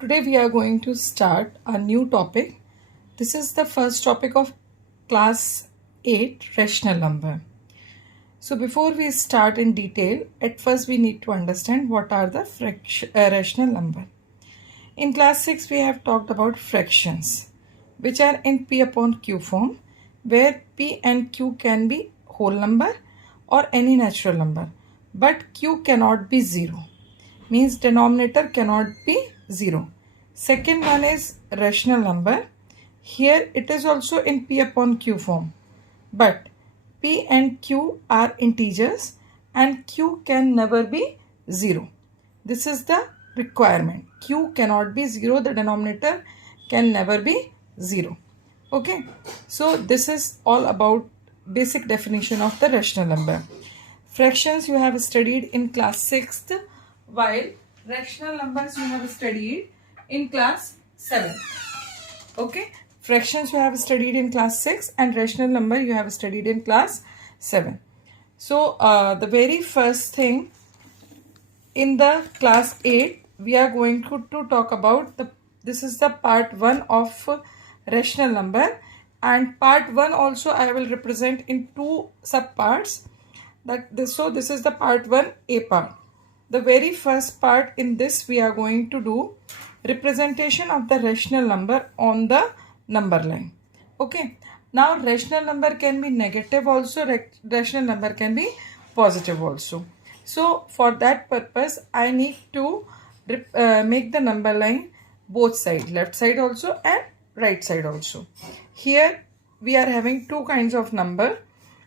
Today we are going to start a new topic. This is the first topic of class 8 rational number. So before we start in detail, at first we need to understand what are the rational number. In class 6 we have talked about fractions which are in P upon Q form, where P and Q can be whole number or any natural number, but Q cannot be 0, means denominator cannot be 0. Second one is rational number. Here it is also in P upon Q form, but P and Q are integers and Q can never be 0. This is the requirement. Q cannot be 0, the denominator can never be 0. Okay, so this is all about basic definition of the rational number. Fractions you have studied in class 6th, while rational numbers you have studied in class 7. Okay, fractions you have studied in class 6 and rational number you have studied in class 7. So the very first thing in the class 8 we are going to talk about this is the part 1 of rational number, and part 1 also I will represent in two subparts. So this is the part 1 A part. The very first part in this we are going to do representation of the rational number on the number line. Okay, now rational number can be negative also, rational number can be positive also. So for that purpose I need to make the number line both sides, left side also and right side also. Here we are having two kinds of number,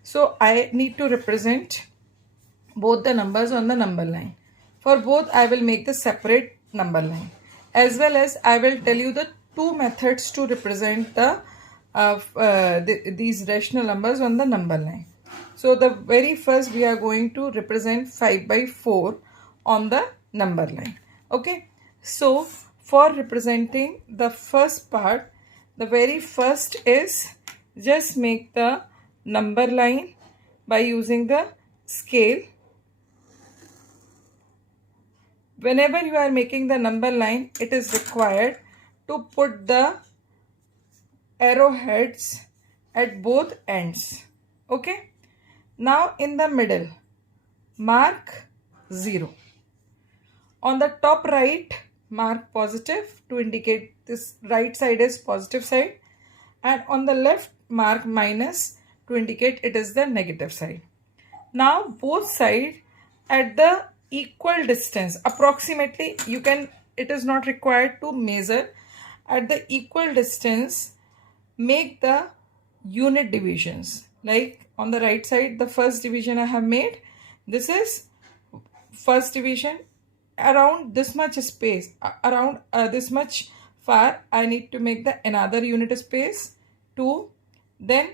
so I need to represent both the numbers on the number line. For both I will make the separate number line, as well as I will tell you the two methods to represent these rational numbers on the number line. So the very first we are going to represent 5 by 4 on the number line. Okay, so for representing the first part, the very first is just make the number line by using the scale. Whenever you are making the number line, it is required to put the arrowheads at both ends. Okay, now in the middle mark 0. On the top right mark positive to indicate this right side is positive side, and on the left mark minus to indicate it is the negative side. Now both sides at the equal distance, approximately you can, it is not required to measure, at the equal distance make the unit divisions. Like on the right side the first division I have made, this is first division, around this much space, around this much far I need to make the another unit space, 2, then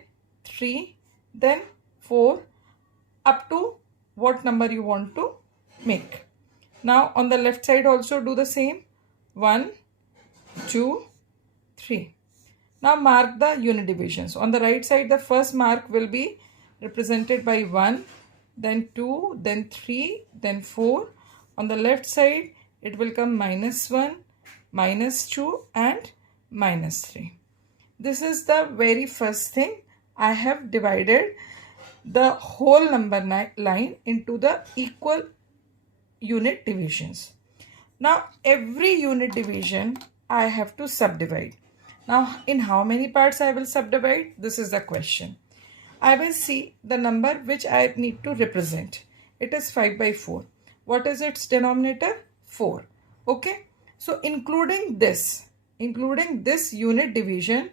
3, then 4, up to what number you want to make. Now on the left side also do the same, 1, 2, 3. Now mark the unit divisions. On the right side the first mark will be represented by 1, then 2, then 3, then 4. On the left side it will come -1, -2 and -3. This is the very first thing. I have divided the whole number line into the equal unit divisions. Now every unit division I have to subdivide. Now in how many parts I will subdivide? This is the question. I will see the number which I need to represent. It is 5 by 4. What is its denominator? 4. Okay, so including this unit division,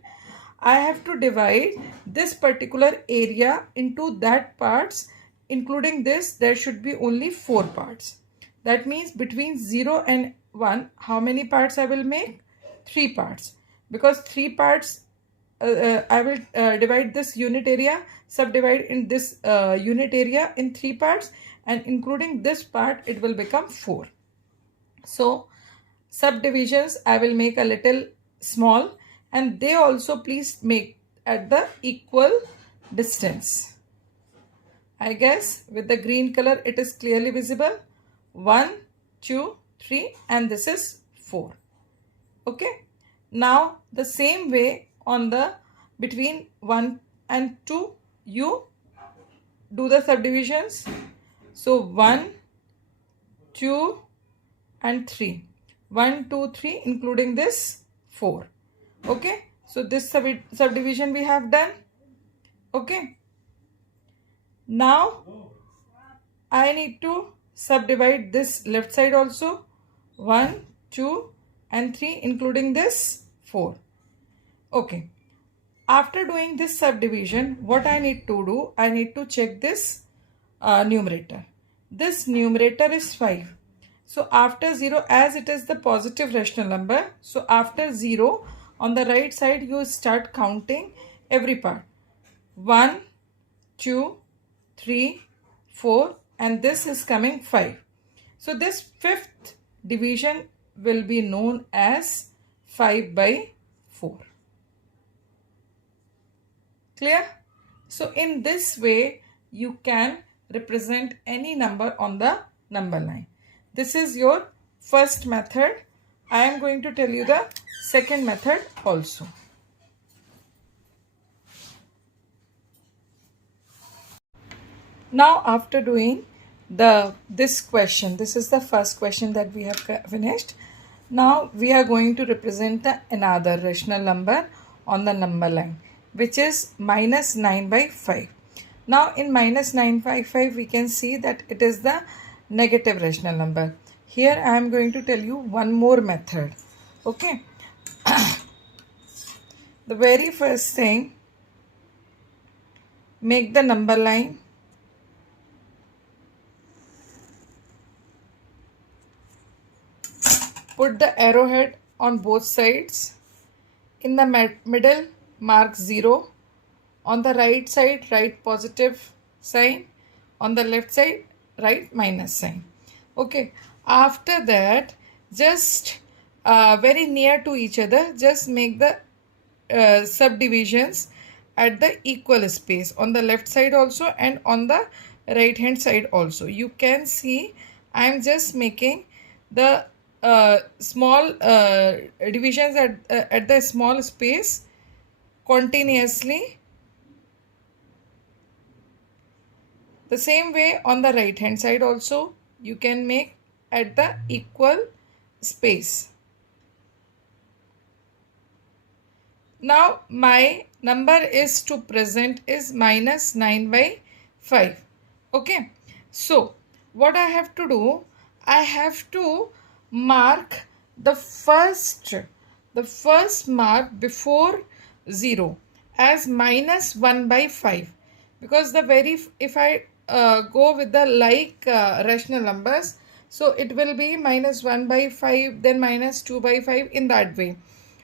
I have to divide this particular area into that parts. Including this, there should be only 4 parts. That means between 0 and 1, how many parts I will make? 3 parts. Because 3 parts, I will divide this unit area, subdivide in this unit area in 3 parts, and including this part it will become 4. So subdivisions I will make a little small, and they also please make at the equal distance. I guess with the green color it is clearly visible. 1, 2, 3 and this is 4. Okay. Now the same way on the between 1 and 2 you do the subdivisions. So 1, 2 and 3. 1, 2, 3 including this 4. Okay. So this subdivision we have done. Okay. Now I need to subdivide this left side also. 1, 2 and 3 including this 4. Okay. After doing this subdivision, what I need to do, I need to check this numerator. This numerator is 5. So after 0, as it is the positive rational number, so after 0, on the right side you start counting every part. 1, 2, 3, 4 and this is coming 5. So this fifth division will be known as 5 by 4. Clear? So in this way you can represent any number on the number line. This is your first method. I am going to tell you the second method also. Now after doing this question, this is the first question that we have finished. Now we are going to represent another rational number on the number line, which is minus 9 by 5. Now in minus 9 by 5 we can see that it is the negative rational number. Here I am going to tell you one more method. Okay. The very first thing, make the number line put the arrowhead on both sides. In the middle, mark 0. On the right side, write positive sign. On the left side, write minus sign. Okay. After that, just very near to each other, just make the subdivisions at the equal space on the left side also and on the right hand side also. You can see I am just making the small divisions at the small space continuously. The same way on the right hand side also you can make at the equal space. Now my number is to present is minus 9 by 5. Okay. So what I have to do, I have to mark the first mark before 0 as minus 1 by 5, because if I go with the rational numbers, so it will be minus 1 by 5, then minus 2 by 5 in that way.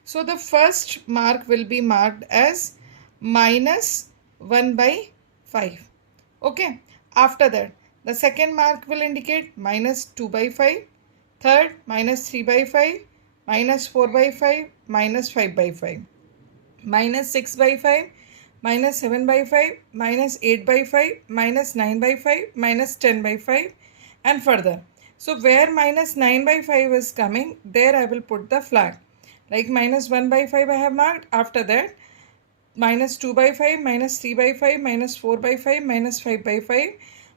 So the first mark will be marked as minus 1 by 5. Okay. After that, the second mark will indicate minus 2 by 5. Third, minus 3 by 5, minus 4 by 5, minus 5 by 5, minus 6 by 5, minus 7 by 5, minus 8 by 5, minus 9 by 5, minus 10 by 5 and further. So where minus 9 by 5 is coming, there I will put the flag. Like minus 1 by 5 I have marked. After that, minus 2 by 5, minus 3 by 5, minus 4 by 5, minus 5 by 5,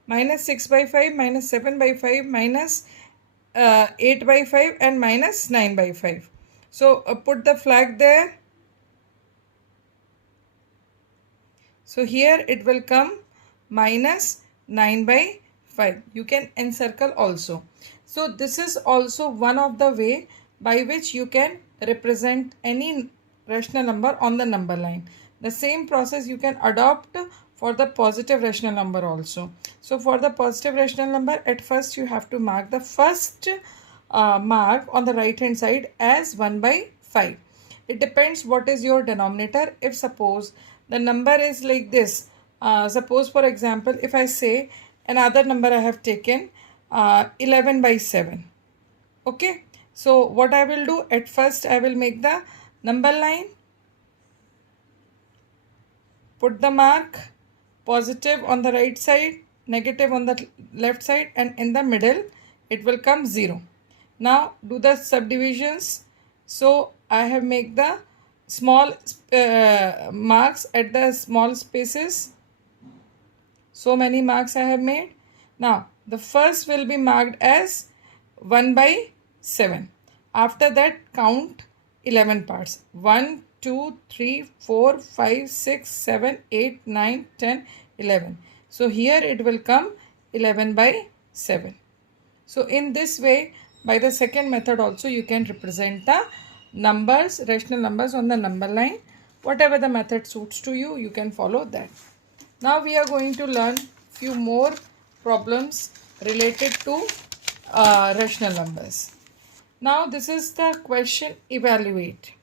minus 6 by 5, minus 7 by 5, minus 8 by 5 and minus 9 by 5. So put the flag there. So here it will come minus 9 by 5. You can encircle also. So this is also one of the way by which you can represent any rational number on the number line. The same process you can adopt for the positive rational number also. So for the positive rational number, at first you have to mark the first mark on the right hand side as 1 by 5. It depends what is your denominator. If suppose the number is like this, suppose for example if I say another number I have taken 11 by 7. Okay. So what I will do, at first I will make the number line, put the mark positive on the right side, negative on the left side, and in the middle it will come 0. Now do the subdivisions. So I have made the small marks at the small spaces. So many marks I have made. Now the first will be marked as 1 by 7. After that count 11 parts. 1, 2, 3, 4, 5, 6, 7, 8, 9, 10, 11. So here it will come 11 by 7. So in this way, by the second method also you can represent the numbers, rational numbers on the number line. Whatever the method suits to you, you can follow that. Now we are going to learn few more problems related to rational numbers. Now this is the question evaluate.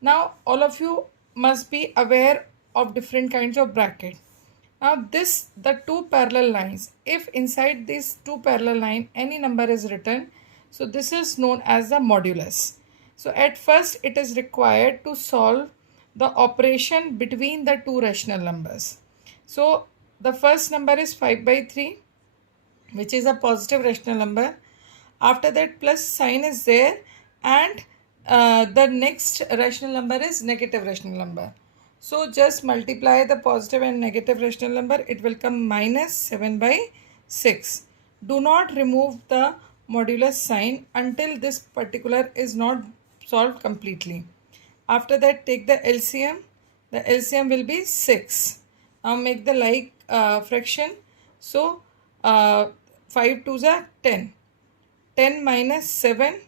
Now all of you must be aware of different kinds of bracket. Now the two parallel lines, if inside these two parallel line any number is written, so this is known as the modulus. So at first it is required to solve the operation between the two rational numbers. So the first number is 5 by 3, which is a positive rational number. After that plus sign is there, and the next rational number is negative rational number. So just multiply the positive and negative rational number. It will come minus 7 by 6. Do not remove the modulus sign until this particular is not solved completely. After that take the LCM. The LCM will be 6. Now make the like fraction. So 5 2s are 10. 10 minus 7.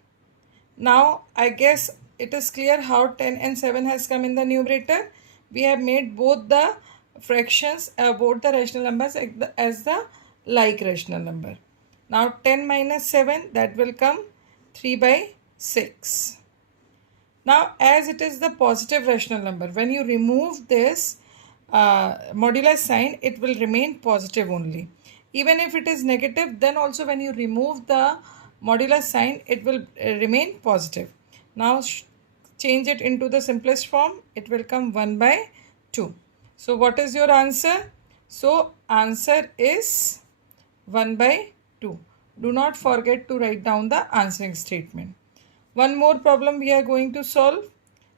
Now I guess it is clear how 10 and 7 has come in the numerator. We have made both the fractions, both the rational numbers as the like rational number. Now 10 minus 7, that will come 3 by 6. Now as it is the positive rational number, when you remove this modulus sign, it will remain positive only. Even if it is negative, then also when you remove the modulus sign, it will remain positive. Now change it into the simplest form. It will come 1 by 2. So what is your answer? So answer is 1 by 2. Do not forget to write down the answering statement. One more problem we are going to solve.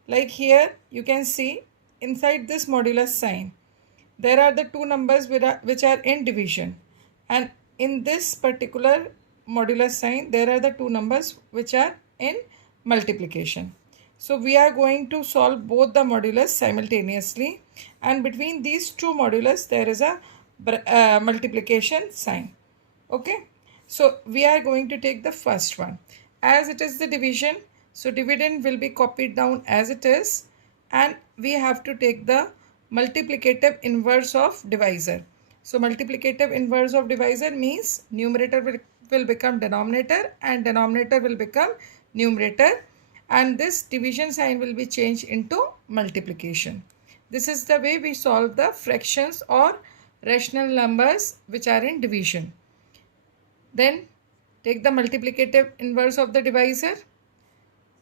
Like here you can see inside this modulus sign, there are the two numbers which are in division, and in this particular modulus sign there are the two numbers which are in multiplication. So we are going to solve both the modulus simultaneously, and between these two modulus there is a multiplication sign. Okay, so we are going to take the first one. As it is the division, so dividend will be copied down as it is, and we have to take the multiplicative inverse of divisor. So multiplicative inverse of divisor means numerator will become denominator and denominator will become numerator, and this division sign will be changed into multiplication. This is the way we solve the fractions or rational numbers which are in division. Then take the multiplicative inverse of the divisor.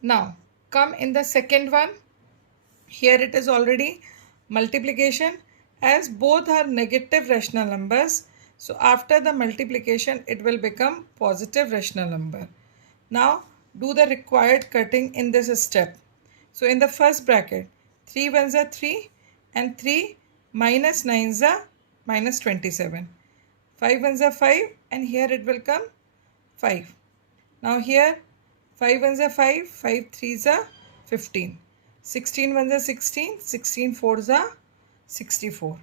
Now come in the second one. Here it is already multiplication, as both are negative rational numbers. So after the multiplication it will become positive rational number. Now do the required cutting in this step. So in the first bracket 3 ones are 3 and 3 minus 9s are minus 27. 5 ones are 5 and here it will come 5. Now here 5 ones are 5, 5 3s are 15. 16 ones are 16, 16 4s are 64.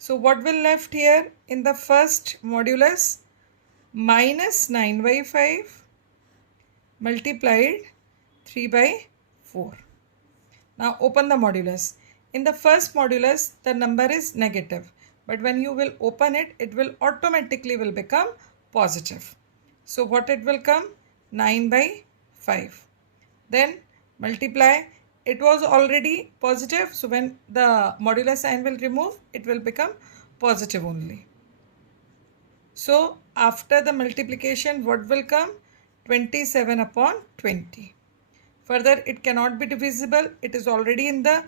So what will left here in the first modulus? Minus 9 by 5 multiplied 3 by 4. Now open the modulus. In the first modulus the number is negative, but when you will open it, it will automatically will become positive. So what it will come? 9 by 5. Then multiply. It was already positive, so when the modulus sign will remove, it will become positive only. So after the multiplication, what will come? 27 upon 20. Further, it cannot be divisible. It is already in the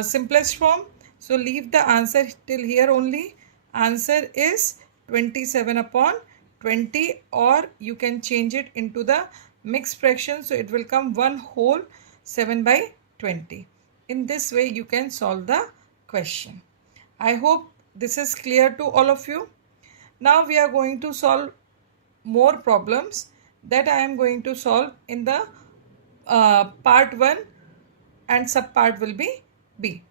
simplest form. So leave the answer till here only. Answer is 27 upon 20, or you can change it into the mixed fraction. So it will come 1 whole. 7 by 20. In this way you can solve the question. I hope this is clear to all of you. Now we are going to solve more problems that I am going to solve in the part 1 and sub part will be B.